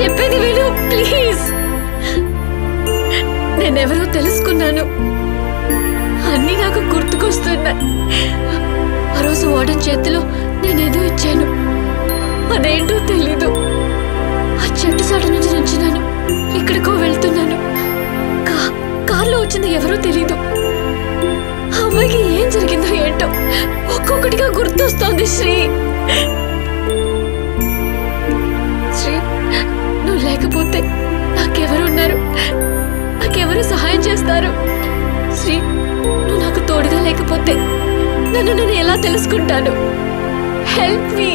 చెప్పేది విను ప్లీజ్. నేనెవరో తెలుసుకున్నాను. అన్నీ నాకు గుర్తుకొస్తున్నాయి. ఆ రోజు వార్డెన్ చేతిలో నేనేదో ఇచ్చాను. అదేంటో తెలీదు. ఆ చెట్టు చాటు నుంచి నుంచున్నాను. ఇక్కడికో వెళ్తున్నాను. కార్లో వచ్చింది ఎవరో తెలీదు. ఆ అమ్మాయికి ఏం జరిగిందో ఏంటో ఒక్కొక్కటిగా గుర్తొస్తోంది. శ్రీ, నువ్వు లేకపోతే నాకెవరున్నారు? నాకెవరు సహాయం చేస్తారు? శ్రీ, నువ్వు నాకు తోడుగా లేకపోతే నేను ఎలా తెలుసుకుంటాను? Help me.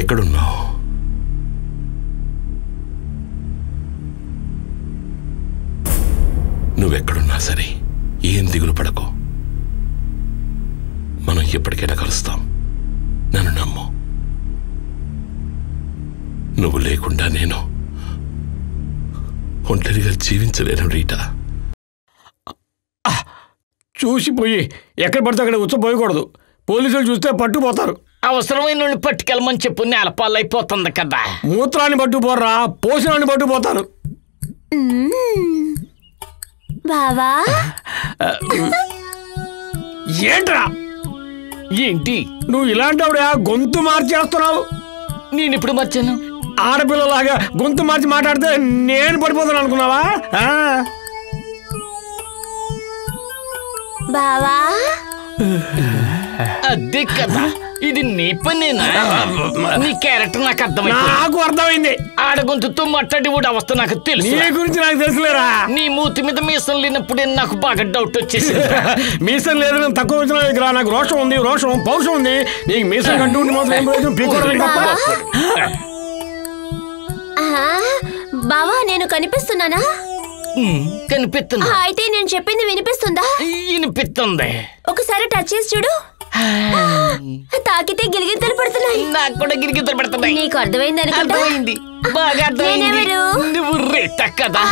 ఎక్కడున్నావు? నువ్వెక్కడున్నా సరే ఏం దిగులు పడకు. మనం ఎప్పటికైనా కలుస్తాం. నన్ను నమ్ము. నువ్వు లేకుండా నేను ఒంటరిగా జీవించలేను రీటా. చూసిపోయి ఎక్కడ పడితే అక్కడ ఉచ్చపోయకూడదు. పోలీసులు చూస్తే పట్టుపోతారు. అవసరమైన పట్టుకెళ్ళమని చెప్పు. నేలపాలైపోతుంది కదా. మూత్రాన్ని పట్టుపోర్రా, పోషణాన్ని పట్టుపోతారు. బావా ఏంట్రా? ఏంటి నువ్వు ఇలాంటప్పుడే గొంతు మార్చేస్తున్నావు? నేను ఇప్పుడు మర్చాను. ఆడపిల్లలాగా గొంతు మార్చి మాట్లాడితే నేను పడిపోతాను అనుకున్నావా? బావా అదే కదా, ఇది నీ పనేనా? నీ క్యారెక్టర్ నాకు అర్థమైంది. ఆడగొంతుతో మాట్లాడి కూడా అవస్థ నాకు తెలుసు. నీ గురించి నాకు తెలుసులేరా. నీ మూతి మీద మీసం లేనప్పుడే నాకు బాగా డౌట్ వచ్చేసింది. మీసం లేదు, తక్కువ వచ్చిన నాకు రోషం ఉంది, పౌరుషం ఉంది. నీకు మీసం కంటూ బావా నేను కనిపిస్తున్నానా? కనిపిస్తుంది. అయితే నేను చెప్పింది వినిపిస్తుందా? వినిపిస్తుంది. ఒకసారి టచ్ చేసి చూడు. తాకితే గిలిగింతలు పడుతున్నాయి. నాకు కూడా గిలిగింతలు పడుతున్నాయి. నీకు అర్థమైంది అనుకుంటా. అర్థమైంది, బాగా అర్థమైంది. నువ్వు రీటా కదా?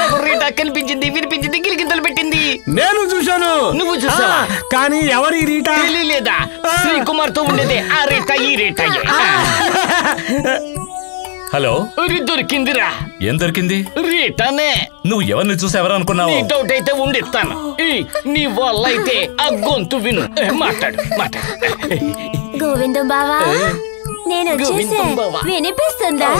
నాకు రీటా కనిపించింది, వినిపించింది, గిలిగింతలు పెట్టింది. నేను చూశాను. నువ్వు చూసావా? కానీ ఎవరి రీటా తెలియలేదా? శ్రీకుమార్ తో ఉండేదే ఆ రీటా, ఈ రీటా. హలో, దొరికిందిరా. ఏం దొరికింది? రీటానే. నువ్వు ఎవరిని చూసి ఎవరనుకున్నావు? డౌట్ అయితే ఉండిస్తాను. నీ వల్ల అయితే ఆ గొంతు విను. మాట్లాడు. గోవిందం బావా, నేను వినిపిస్తుందా?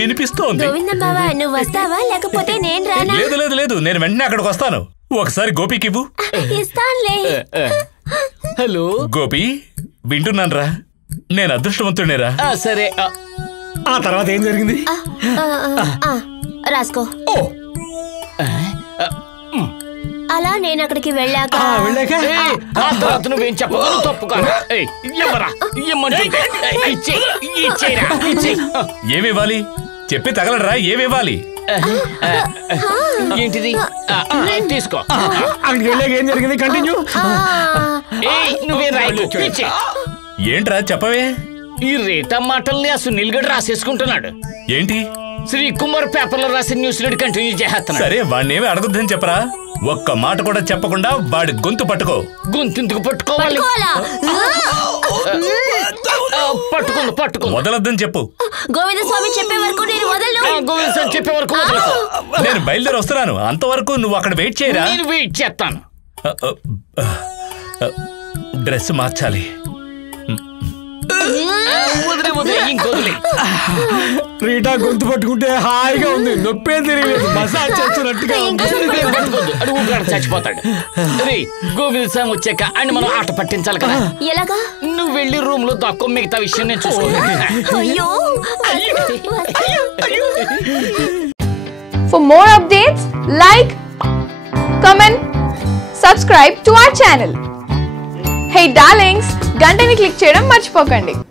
వినిపిస్తోంది. గోవిందం బావా, నువ్వు వస్తావా లేకపోతే నేను రానా? లేదు లేదు లేదు, నేను వెంటనే అక్కడికి వస్తాను. ఒకసారి గోపికి ఇవ్వు. ఇస్తానులే. హలో గోపి, వింటున్నాను రా. నేను అదృష్టవంతుడేరా. సరే, ఆ తర్వాత ఏం జరిగింది? రాసుకో. అలా నేను అక్కడికి వెళ్ళాక ఆ తర్వాత నువ్వేం చెప్పగలవు? తప్పుగా ఏమివ్వాలి చెప్పి తగలడరా. ఏమివ్వాలి? ఏంటిది? తీసుకో. అక్కడికి వెళ్ళాక ఏం జరిగింది? కంటిన్యూ. నువ్వే రాయకు. ఏంట్రా చెప్పవే. ఈ రీటా మాటల్ని ఆ సునీల్ గడ్ రాసేసుకుంటున్నాడు. ఏంటి? శ్రీకుమార్ పేపర్లో రాసి న్యూస్ రీడ్ కంటిన్యూ చేస్తున్నాడు. సరే, వాడినేమి అడగొద్దని చెప్పరా. ఒక్క మాట కూడా చెప్పకుండా వాడి గొంతు పట్టుకో. గొంతు ఎందుకు పట్టుకోవాలి? పట్టుకుంది. వదలొద్దని చెప్పు. గోవింద స్వామి చెప్పే వరకు నేను వదలను. గోవింద స్వామి చెప్పే వరకు నేను బయలుదేరి వస్తున్నాను. అంతవరకు నువ్వు అక్కడ వెయిట్ చేయరా. నేను వెయిట్ చేస్తాను. డ్రెస్ మార్చాలి. రీటా గొంతు పట్టుకుంటే హాయిగా ఉంది. నొప్పే తెలియలేదు. మసాజ్ చేస్తున్నట్టుగా చచ్చిపోతాడు. గోవింద స్వామి వచ్చాక అని మనం ఆట పట్టించాలి కదా. ఎలాగా? నువ్వు వెళ్ళి రూమ్ లో దాక్కో. మిగతా విషయం నేను చూసుకుంటాను. For more updates, like, comment, subscribe to our channel. Hey darlings, గంటని click చేయడం మర్చిపోకండి.